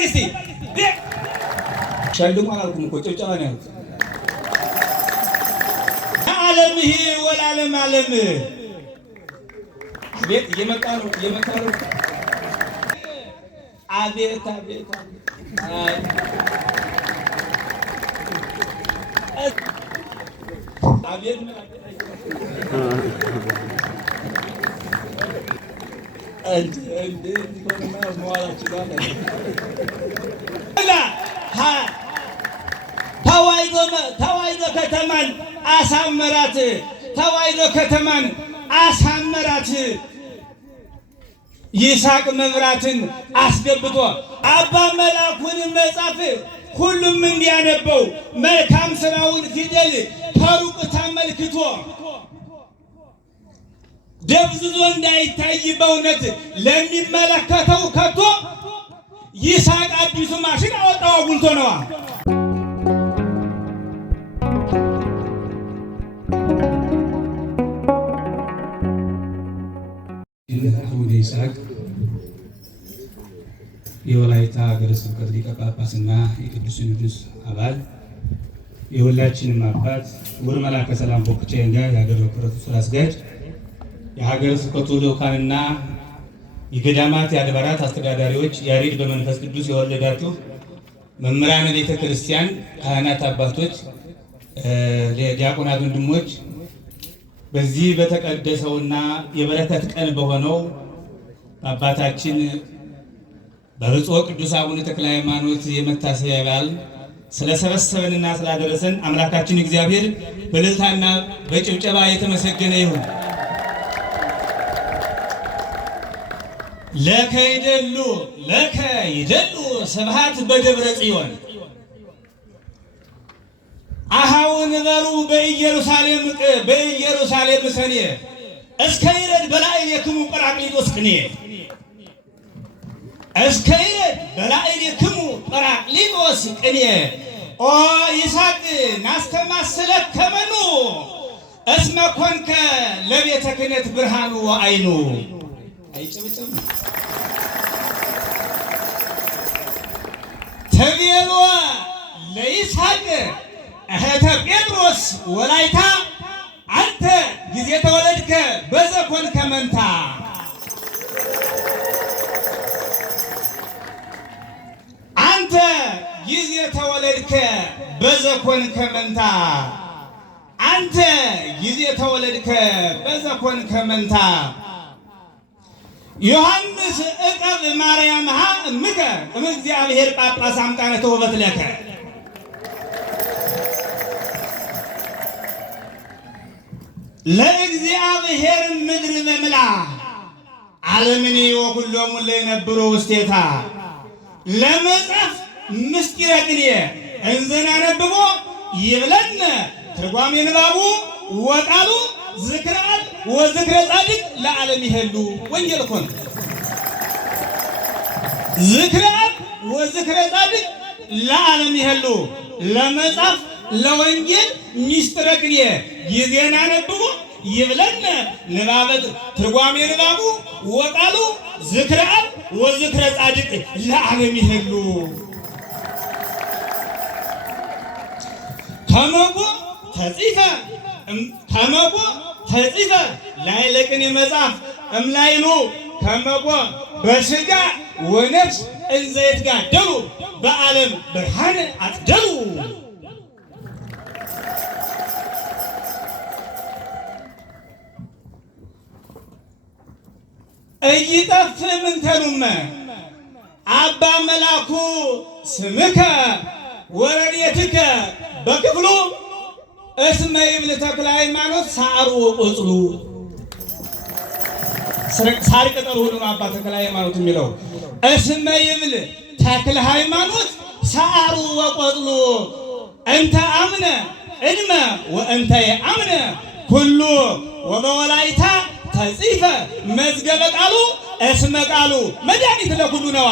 እስቲ ሸልሙ አላልኩም እኮ ጭብጨባ ነው ያልኩት። ዓለም ይሄ ወላለም ዓለም ቤት እየመጣ ነው አቤት አቤት አቤት ተዋይዶ ከተማን አሳመራት ተዋይዶ ከተማን አሳመራት ይስሐቅ መብራትን አስገብቶ አባ መላኩን መጻፍ ሁሉም እንዲያነበው መልካም ስራውን ፊደል ከሩቅ ተመልክቶ ደብዝዞ እንዳይታይ በእውነት ለሚመለከተው ከቶ ይስሐቅ አዲሱ ማሽን አወጣው አጉልቶ ነዋ። አቡነ ይስሐቅ የወላይታ ሀገረ ስብከት ሊቀ ጳጳስና የቅዱስ ሲኖዶስ አባል የሁላችንም አባት ክቡር መልአከ ሰላም ቦክቼንጋ የሀገረ ስብከቱ ስራ አስኪያጅ የሀገረ ስብከቱ ልዑካንና የገዳማት የአድባራት አስተዳዳሪዎች ያሬድ በመንፈስ ቅዱስ የወለዳችሁ መምህራነ ቤተ ክርስቲያን ካህናት አባቶች ዲያቆናት ወንድሞች በዚህ በተቀደሰውና የበረከት ቀን በሆነው አባታችን በብፁዕ ቅዱስ አቡነ ተክለ ሃይማኖት የመታሰቢያ በዓል ስለሰበሰበንና ስላደረሰን አምላካችን እግዚአብሔር በእልልታና በጭብጨባ የተመሰገነ ይሁን። ለከ ይደሉ ስብሐት በደብረ ጽዮን አሃውን በሩ በኢየሩሳሌም ሰኔ እስከ ይረድ በላዕሌክሙ ጰራቅሊጦስ ቅኔ እስከ ይረድ በላዕሌክሙ ጰራቅሊጦስ ቅኔ ኦ ይስሐቅ ናስተማስለከ መኑ እስመ ኮንከ ለቤተ ክህነት ብርሃኑ ወአይኑ አይጭብጭብ ተቤሎ ለይስሐቅ እህተ ጴጥሮስ ወላይታ አንተ ጊዜ ተወለድከ በዘኮንከ መንታ አንተ ጊዜ ተወለድከ በዘኮንከ መንታ አንተ ጊዜ ተወለድከ በዘኮንከ መንታ ዮሐንስ እቀብ ማርያምሃ እምከ እምእግዚአብሔር ጳጳስ አምጣነ ተውበት ለከ ለእግዚአብሔር ምድር በምላ ዓለምኒ ወኩሎሙ ለነብሩ ውስቴታ ለመጽሐፍ ምስጢረ ቅኔ እንዘናነብቦ ይብለነ ትርጓሜ ንባቡ ወቃሉ ዝክረአል ወዝክረ ጻድቅ ለዓለም ይሄሉ ወንጌል ኮን ዝክረአል ወዝክረ ጻድቅ ለዓለም ይሄሉ ለመጽሐፍ ለወንጌል ምስጢረ ቅኔ ጊዜና ነብቦ ይብለነ ንባበት ትርጓሜ ንባቡ ወቃሉ ዝክረአል ወዝክረ ጻድቅ ለዓለም ይሄሉ ከመጎ ተጽፈ ላዕለ ቅኔ መጽሐፍ እምላይሉ ከመጎ በሥጋ ወነፍስ እንዘ ይትጋደሉ በዓለም ብርሃን አጽደሉ እይጠፍ ምንተኑመ አባ መላኩ ስምከ ወረድኤትከ በክፍሉ እስመ ይብል ተክለ ሃይማኖት ሳሩ ወቆጽሉ ሳር ቅጠሉ ሁሉ አባ ተክለ ሃይማኖት የሚለው እስመ ይብል ተክለ ሃይማኖት ሳሩ ወቆጽሉ እንተ አምነ እድመ ወእንተ የአምነ ሁሉ ወበወላይታ ተጽፈ መዝገበ ቃሉ እስመ ቃሉ መድኃኒት ለኩሉ ነዋ።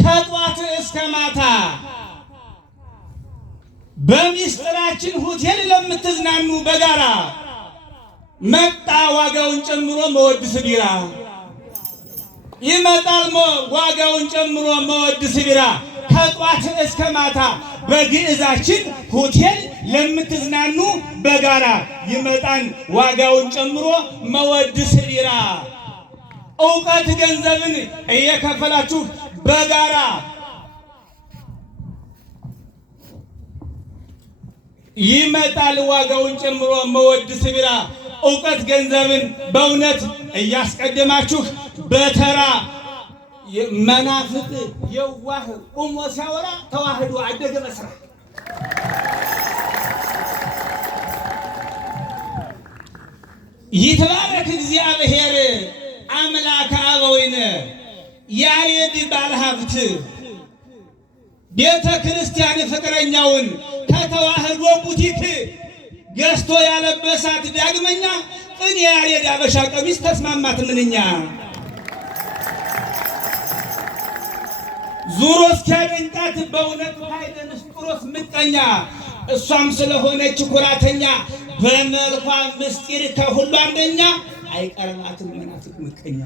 ከጧት እስከ ማታ በሚስጥራችን ሆቴል ለምትዝናኑ በጋራ መጣ ዋጋውን ጨምሮ መወድስ ቢራ ይመጣል ዋጋውን ጨምሮ መወድስ ቢራ ከጧት እስከ ማታ በግዕዛችን ሆቴል ለምትዝናኑ በጋራ ይመጣል ዋጋውን ጨምሮ መወድስ ቢራ እውቀት ገንዘብን እየከፈላችሁ በጋራ ይመጣል ዋጋውን ጨምሮ መወድስ ቢራ እውቀት ገንዘብን በእውነት እያስቀደማችሁ በተራ መናፍቅ የዋህ ቁሞ ሲያወራ ተዋህዶ አደገ በስራ ይትባረክ እግዚአብሔር አምላከ አበዊነ ያሬድ ባለሀብት ቤተ ክርስቲያን ፍቅረኛውን ከተዋህዶ ቡቲክ ገዝቶ ያለበሳት ዳግመኛ ቅኔ ያሬድ አበሻ ቀሚስ ተስማማት ምንኛ ዙሮ እስኪያደንቃት በእውነት ኃይለ ንስጥሮስ ምቀኛ እሷም ስለሆነች ኩራተኛ በመልኳ ምስጢር ከሁሉ አንደኛ አይቀርባትም መናፍቅ ምቀኛ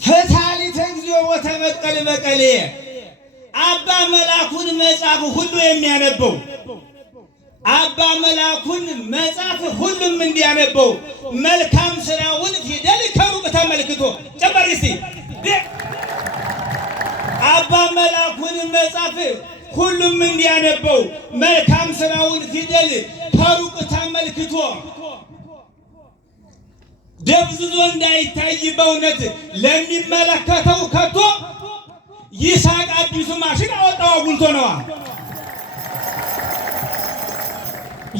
ፈታሊተ እግዚኦ ወተበቀል በቀሌ አባ መላኩን መጽሐፍ ሁሉ የሚያነበው አባ መላኩን መጽሐፍ ሁሉም እንዲያነበው መልካም ስራውን ፊደል ከሩቅ ተመልክቶ ጨመር እስቲ አባ መላኩን መጽሐፍ ሁሉም እንዲያነበው መልካም ስራውን ፊደል ከሩቅ ተመልክቶ ደብዝዞ እንዳይታይ በእውነት ለሚመለከተው ከቶ ይስሐቅ አዲሱ ማሽን አወጣው አጉልቶ ነዋ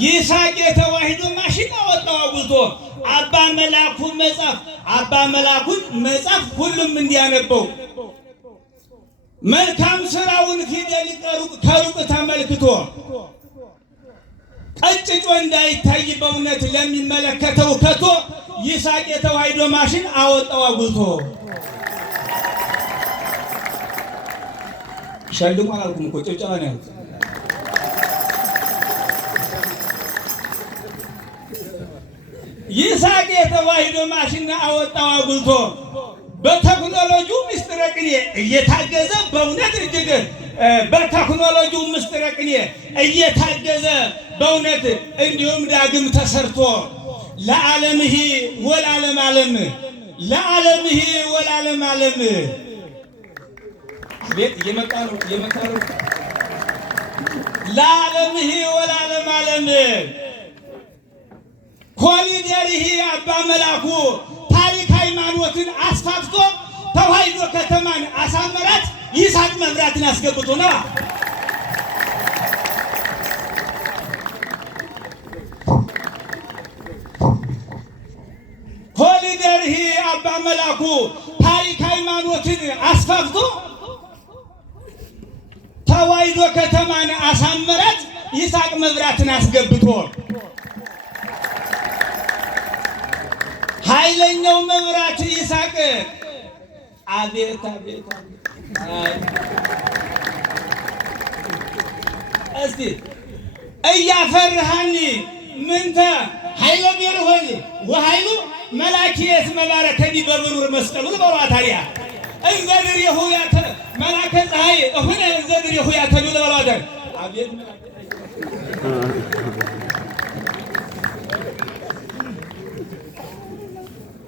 ይስሐቅ የተዋህዶ ማሽን አወጣው አጉልቶ አባ መላኩን መጽሐፍ ሁሉም እንዲያነበው መልካም ስራውን ፊደል ከሩቅ ተመልክቶ ቀጭጮ እንዳይታይ በእውነት ለሚመለከተው ከቶ ይስሐቅ የተዋህዶ ማሽን አወጣው አጉልቶ ሸልሙ አላልኩም እኮ ጭብጨባ ነው ያልኩት። ይስሐቅ የተዋህዶ ማሽን አወጣው አጉልቶ በቴክኖሎጂው ምስጢረ ቅኔ እየታገዘ በእውነት እጅግ በቴክኖሎጂው ምስጢረ ቅኔ እየታገዘ በእውነት እንዲሁም ዳግም ተሰርቶ ለዓለምህ ወለዓለም ዓለም ለዓለምህ ወለዓለም ዓለም ቤት እየመጣ ነው ለዓለምህ ወለዓለም ዓለም ኮሊደርህ አባ መላኩ ታሪክ ሃይማኖትን አስፋፍቶ ተዋህዶ ከተማን አሳመራት ይስሐቅ መብራትን አስገብቶ ነው ኮሊደርህ አባ መላኩ ታሪክ ሃይማኖትን አስፋፍቶ ተዋህዶ ከተማን አሳመራት ይስሐቅ መብራትን አስገብቶ ኃይለኛው መብራት ይስሐቅ አቤት አቤት እስቲ እያፈርሃኒ ምንተ ኃይለ ቢር ሆይ ወኃይሉ መላኪየት መባረከኒ በብሩር መስቀሉ በሯታሪያ እንዘድር የሆያተ መላከ ፀሐይ እሁነ እንዘድር የሆያተ ለበሏታ አቤት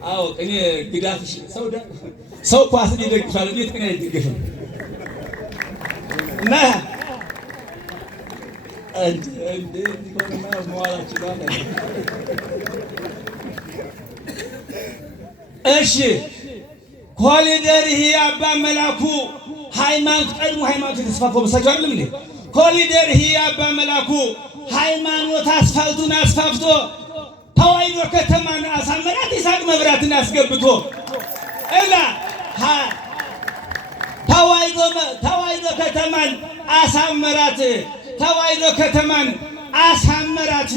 አዎ እኔ ግዳፍሽ ሰው ኳስ ይደግፋል እንዴት እኔ አይደግፍም እና እንዴ ዲኮና መዋላችሁ ጋር እሺ ኮሊደርህ አባ መላኩ ሃይማኖት ቀድሞ ሃይማኖት ተስፋፋው በሳቸው አይደለም እንዴ ኮሊደርህ አባ መላኩ ሃይማኖት አስፋልቱን አስፋፍቶ ተዋህዶ ከተማን አሳመራት ይስሐቅ መብራትን አስገብቶ እላ ተዋህዶ ከተማን አሳመራት ተዋህዶ ከተማን አሳመራት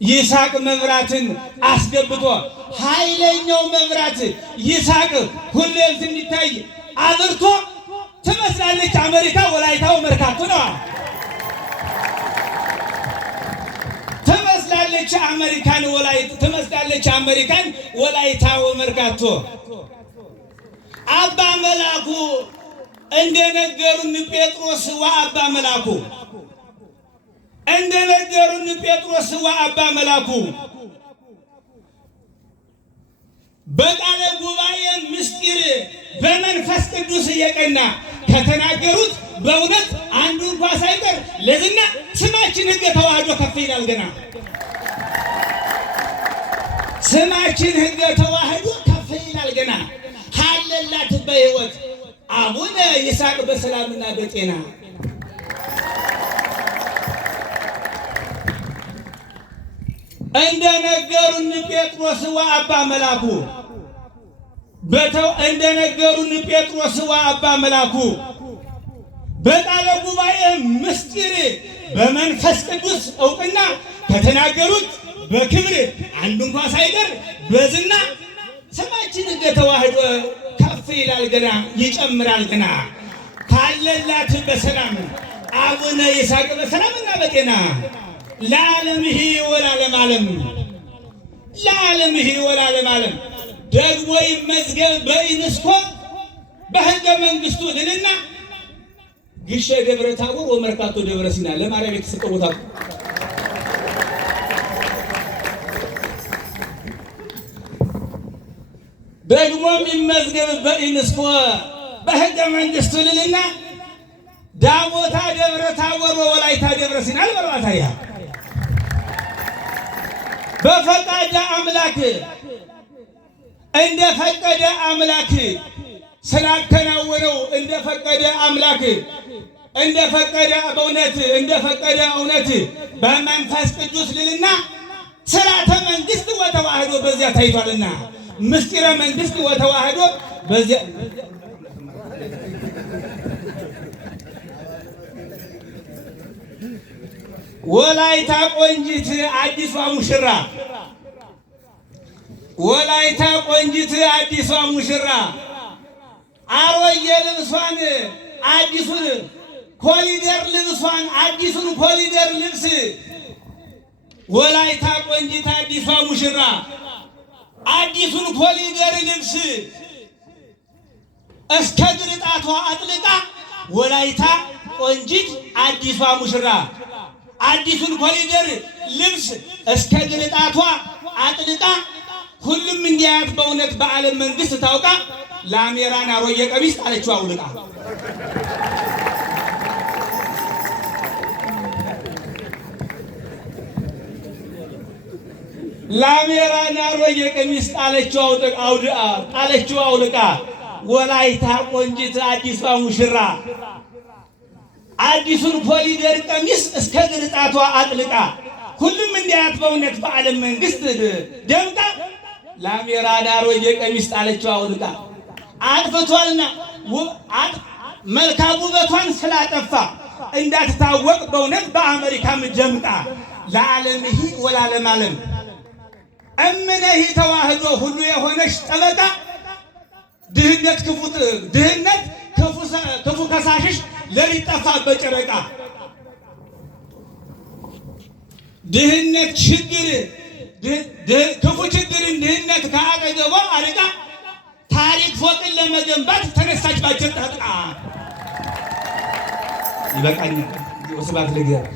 ይስሐቅ መብራትን አስገብቶ ኃይለኛው መብራት ይስሐቅ ሁሌም ሲታይ አብርቶ ትመስላለች አሜሪካ ወላይታው መርካቶ ነው ትመስላለች አሜሪካን ወላይታ ወመርካቶ አባ መላኩ እንደነገሩን ጴጥሮስ ወአባ መላኩ እንደነገሩን ጴጥሮስ ወአባ መላኩ በቃለ ጉባኤ ምስጢር በመንፈስ ቅዱስ የቀና ከተናገሩት በእውነት አንዱ እንኳን ሳይቀር ለዝና ስማችን ሕገ ተዋህዶ ከፍ ይላል። ገና ስማችን ሕገ ተዋህዶ ከፍ ይላል። ገና ካለላት በሕይወት አቡነ ይስሐቅ በሰላምና በጤና እንደነገሩን ጴጥሮስ ወአባ መላኩ እንደነገሩን ጴጥሮስ ወአባ መላኩ በቃለ ጉባኤ ምስጢር በመንፈስ ቅዱስ ዕውቅና ከተናገሩት በክብር አንዱ እንኳን ሳይቀር በዝና ስማችን ሕገ ተዋህዶ ከፍ ይላል። ገና ይጨምራል። ገና ካለላት በሰላም አቡነ ይስሐቅ በሰላምና በጤና ለዓለምህ ወለዓለመ ዓለም ለዓለምህ ወለዓለመ ዓለም ደግሞ ይመዝገብ በዩኔስኮ በሕገ መንግሥቱ ልልና ግሸ ደብረ ታቦር ወመርካቶ ደብረ ሲና ለማርያም የተሰጠ ቦታ ደግሞ ይመዝገብ በዩኔስኮ በሕገ መንግሥቱ ልልና ዳሞታ ደብረ ታቦር ወላይታ ደብረ ሲና ለበርባታያ በፈቃደ አምላክ እንደፈቀደ አምላክ ስላከናወነው እንደፈቀደ አምላክ እንደፈቀደ በእውነት እንደፈቀደ እውነት በመንፈስ ቅዱስ ልልና ሥርዓተ መንግሥት ወተዋህዶ በዚያ ታይቷልና ምስጢረ መንግሥት ወተዋህዶ በዚያ ወላይታ ቆንጂት አዲሷ ሙሽራ ወላይታ ቆንጂት አዲሷ ሙሽራ አሮጌ ልብሷን አዲሱን ኮሊደር ልብሷን አዲሱን ኮሊደር ልብስ ወላይታ ቆንጂት አዲሷ ሙሽራ አዲሱን ኮሊደር ልብስ እስከ ግርጣቷ አጥልቃ ወላይታ ቆንጂት አዲሷ ሙሽራ አዲሱን ኮሊደር ልብስ እስከ ግርጣቷ አጥልቃ ሁሉም እንዲያያት በእውነት በዓለም መንግሥት ታውቃ ላሜራን አሮጌ ቀሚስ ጣለችው አውልቃ ላሜራን አሮጌ ቀሚስ ጣለችው አውልቃ ወላይታ ቆንጂት አዲሷ ሙሽራ አዲሱን ኮሊደር ቀሚስ እስከ ግርጣቷ አጥልቃ ሁሉም እንዲያያት በእውነት በዓለም መንግሥት ደምቃ ላሜራን አሮጌ ቀሚስ ጣለችው አውልቃ አጥፍቷልና መልካም ውበቷን ስላጠፋ እንዳትታወቅ በእውነት በአሜሪካም ደምቃ ለዓለምህ ወለዓለመ ዓለም እምነህ ተዋህዶ ሁሉ የሆነች ጠበቃ ድህነት ክፉ ከሳሽሽ ለሊት ጠፋ በጨረቃ ድህነት ችግር ክፉ ችግርን ድህነት ከአጠገቧ አርቃ ታሪክ ፎቅን ለመገንባት ተነሳች ባጭር ታጥቃ። ይበቃኛል። ስብሐት ለእግዚአብሔር።